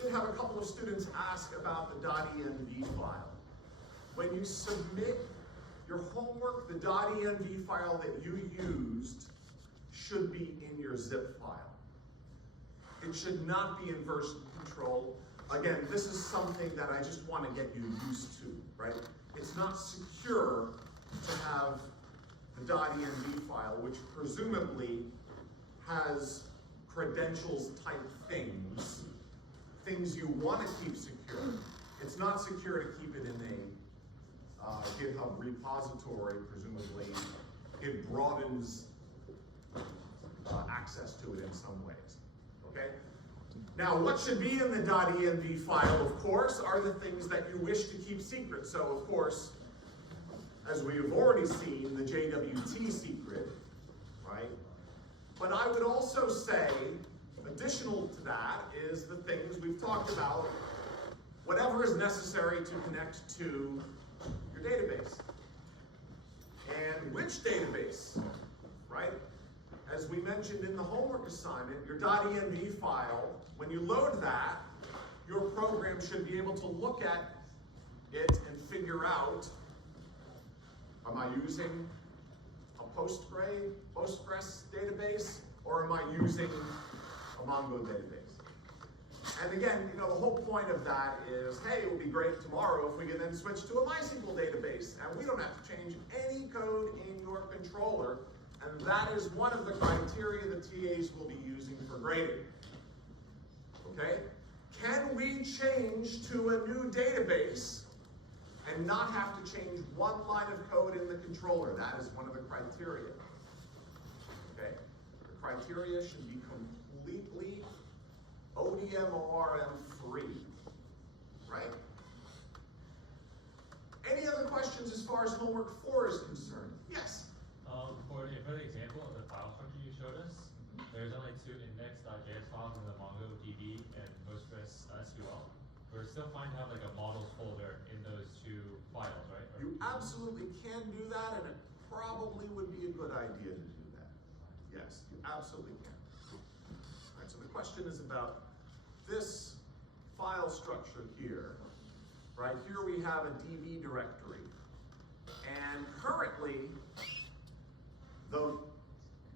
did have a couple of students ask about the .env file. When you submit your homework, the .env file that you used should be in your zip file. It should not be in version control. Again, this is something that I just want to get you used to, right? It's not secure to have the .env file, which presumably has credentials type things you want to keep secure. It's not secure to keep it in a GitHub repository, presumably. It broadens access to it in some ways, okay? Now, what should be in the .env file, of course, are the things that you wish to keep secret. So, of course, as we have already seen, the JWT secret, right? But I would also say, additional to that, is the things we've talked about, whatever is necessary to connect to your database. And which database, right? As we mentioned in the homework assignment, your .env file, when you load that, your program should be able to look at it and figure out, am I using a Postgres database, or am I using a Mongo database? And again, the whole point of that is, hey, it would be great tomorrow if we can then switch to a MySQL database, and we don't have to change any code in your controller, and that is one of the criteria the TAs will be using for grading. Okay? Can we change to a new database and not have to change one line of code in the controller? That is one of the criteria. Okay? The criteria should be completely ODM ORM free, right? Any other questions as far as homework 4 is concerned? Yes? For the example of the file structure you showed us, there's only 2 index.js files in the MongoDB and PostgreSQL. We're still fine to have like a models folder in those 2 files, right? You absolutely can do that, and it probably would be a good idea to do that. Yes, you absolutely can. All right, so the question is about this file structure here. Right here we have a DB directory, and currently the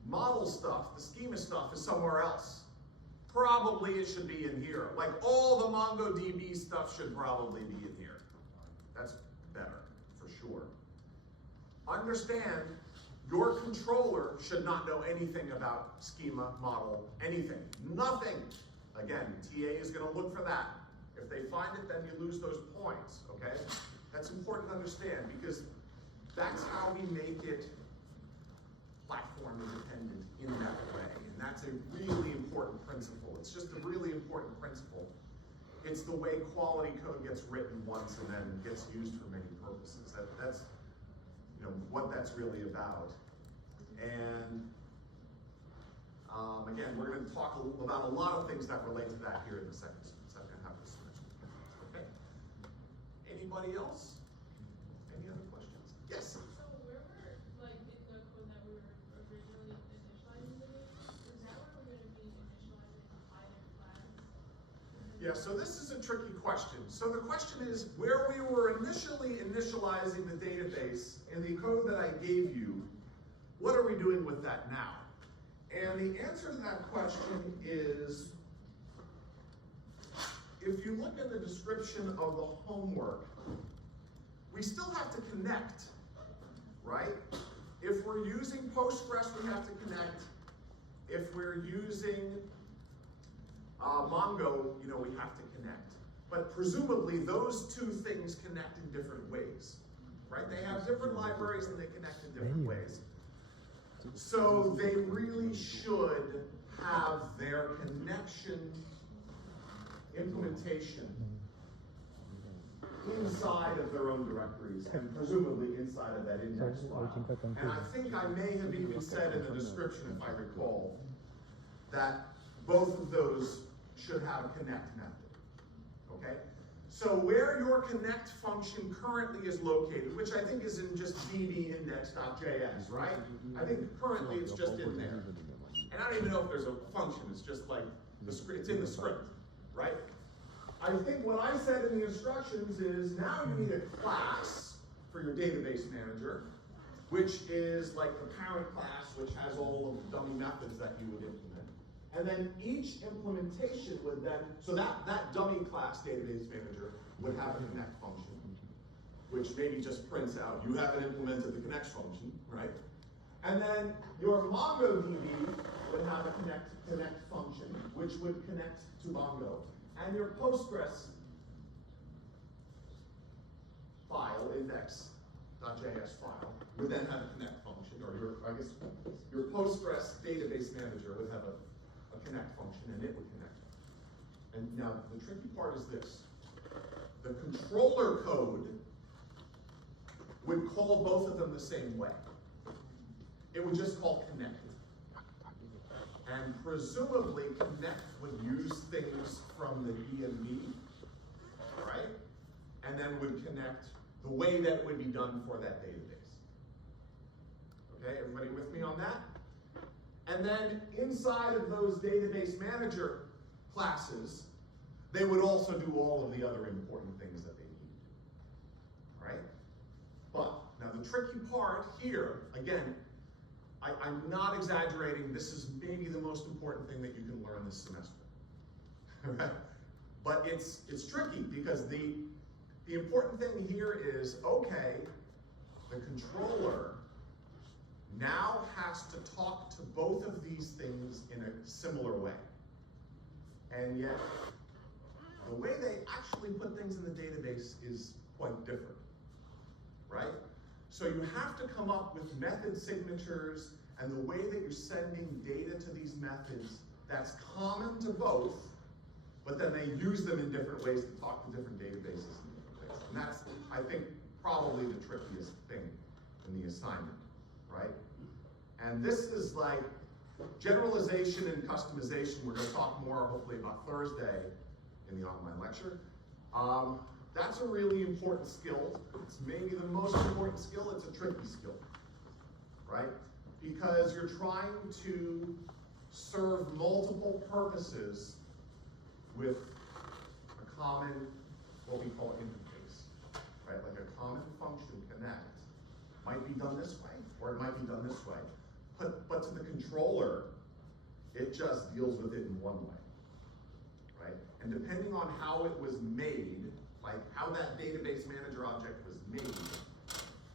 model stuff, the schema stuff, is somewhere else. Probably it should be in here. Like all the MongoDB stuff should probably be in here. That's better, for sure. Understand, your controller should not know anything about schema, model, anything. Nothing. Again, TA is going to look for that. If they find it, then you lose those points, okay? That's important to understand, because that's how we make it platform independent in that way. And that's a really important principle. It's just a really important principle. It's the way quality code gets written once and then gets used for many purposes. That's what that's really about. And again, we're going to talk about a lot of things that relate to that here in the second half of the semester. Okay? Anybody else? Any other questions? Yes? So where were, like, in the code that we were originally initializing the data, is that where we're going to be initializing either class? Yeah, so this is a tricky question. So the question is, where we were initially initializing the database in the code that I gave you, what are we doing with that now? And the answer to that question is, if you look at the description of the homework, we still have to connect, right? If we're using Postgres, we have to connect. If we're using Mongo, we have to connect. But presumably, those 2 things connect in different ways, right? They have different libraries and they connect in different ways. So they really should have their connection implementation inside of their own directories, and presumably inside of that index file. And I think I may have even said in the description, if I recall, that both of those should have a connect method, okay? So where your connect function currently is located, which I think is in just db-index.js, right? I think currently it's just in there. And I don't even know if there's a function, it's just like, it's in the script, right? I think what I said in the instructions is now you need a class for your database manager, which is like the parent class, which has all of the dummy methods that you would implement. And then each implementation would then, so that dummy class database manager would have a connect function, which maybe just prints out, you haven't implemented the connect function, right? And then your MongoDB would have a connect function, which would connect to Mongo. And your Postgres file, index.js file, would then have a connect function, or your Postgres database manager would have a connect function, and it would connect. And now the tricky part is this. The controller code would call both of them the same way. It would just call connect. And presumably connect would use things from the ENV, right? And then would connect the way that it would be done for that database. Okay, everybody with me on that? And then inside of those database manager classes, they would also do all of the other important things that they need to do, right? But now the tricky part here, again, I'm not exaggerating, this is maybe the most important thing that you can learn this semester. But it's tricky because the important thing here is, okay, the controller now has to talk to both of these things in a similar way. And yet, the way they actually put things in the database is quite different, right? So you have to come up with method signatures and the way that you're sending data to these methods that's common to both, but then they use them in different ways to talk to different databases in different ways. And that's, I think, probably the trickiest thing in the assignment, right? And this is like generalization and customization. We're going to talk more, hopefully, about Thursday in the online lecture. That's a really important skill. It's maybe the most important skill. It's a tricky skill, right? Because you're trying to serve multiple purposes with a common, what we call interface, right? Like a common function, connect, might be done this way, or it might be done this way. But to the controller, it just deals with it in one way, right? And depending on how it was made, like how that database manager object was made,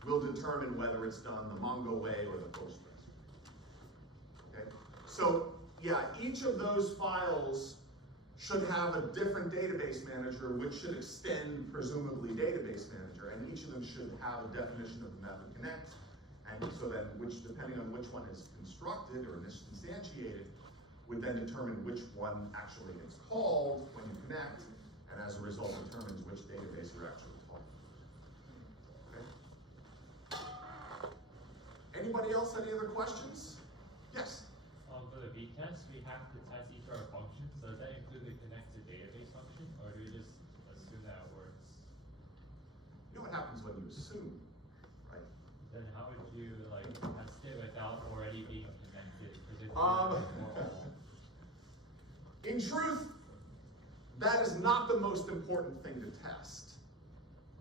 will determine whether it's done the Mongo way or the Postgres. Okay? So yeah, each of those files should have a different database manager, which should extend presumably database manager, and each of them should have a definition of the method connect, and so then which, depending on which one is constructed or instantiated, would then determine which one actually gets called when you connect, and as a result determines which database you're actually calling. Okay? Anybody else, any other questions? Yes? For the B test, we have to test each of our functions. Does that include the connect to database function, or do we just assume that it works? You know what happens when you assume, right? Then how would you like test it without already being connected? In truth, that is not the most important thing to test,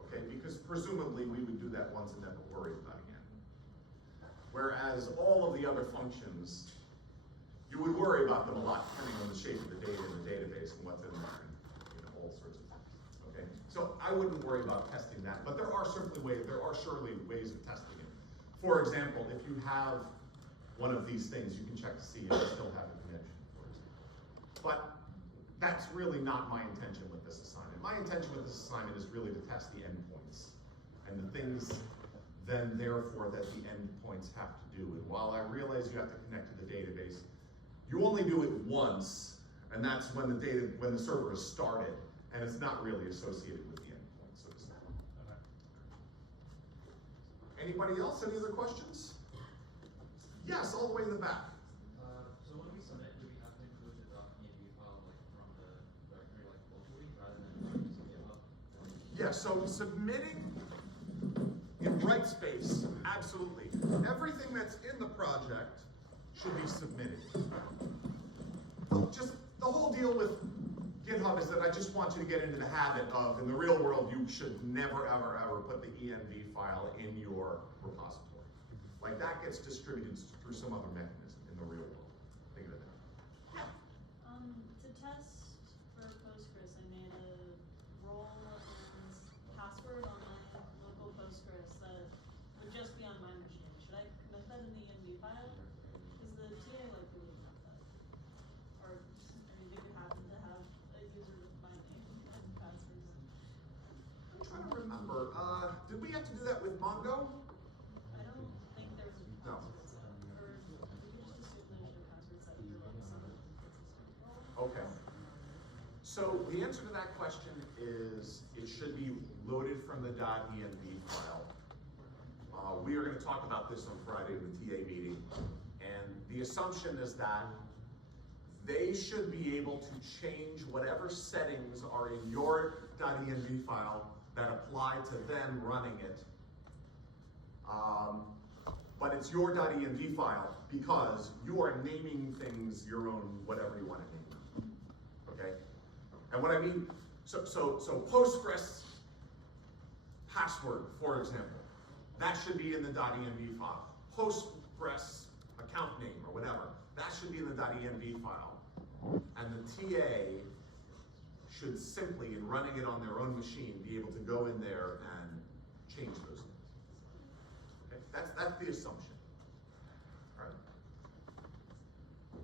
okay? Because presumably we would do that once and never worry about it again. Whereas all of the other functions, you would worry about them a lot depending on the shape of the data in the database and what's in there and all sorts of things, okay? So I wouldn't worry about testing that, but there are surely ways of testing it. For example, if you have one of these things, you can check to see if you still have a connection, for example. But that's really not my intention with this assignment. My intention with this assignment is really to test the endpoints and the things then therefore that the endpoints have to do. And while I realize you have to connect to the database, you only do it once, and that's when the server is started, and it's not really associated with the endpoint, so to speak. Okay. Anybody else? Any other questions? Yes, all the way in the back. So when we submit, do we have to include the .env file like from the directory like locally rather than using GitHub? Yeah, so submitting in Brightspace, absolutely. Everything that's in the project should be submitted. Just the whole deal with GitHub is that I just want you to get into the habit of, in the real world, you should never, ever, ever put the env file in your repository. Like that gets distributed through some other mechanism in the real world. Think of it that. To test for Postgres, I made a role and password on my local Postgres that would just be on my machine. Should I commit that in the env file? Because the TA likely wouldn't have that. Or, I mean, they could happen to have a user with my name and passwords. I'm trying to remember, did we have to do that with Mongo? I don't think there's a No. password set. Or we could just assume there's a password set for like some of the consistent. Okay. So the answer to that question is it should be loaded from the .env file. We are going to talk about this on Friday in the TA meeting, and the assumption is that they should be able to change whatever settings are in your .env file that apply to them running it. But it's your .env file because you are naming things your own, whatever you want to name them. Okay? And what I mean, so Postgres password, for example, that should be in the .env file. Postgres account name or whatever, that should be in the .env file. And the TA should simply, in running it on their own machine, be able to go in there and change those things. Okay? That's the assumption. All right?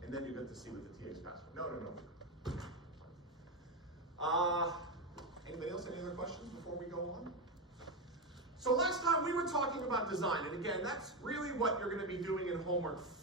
And then you get to see what the TA's password. No. Anybody else? Any other questions before we go on? So last time we were talking about design, and again, that's really what you're going to be doing in homework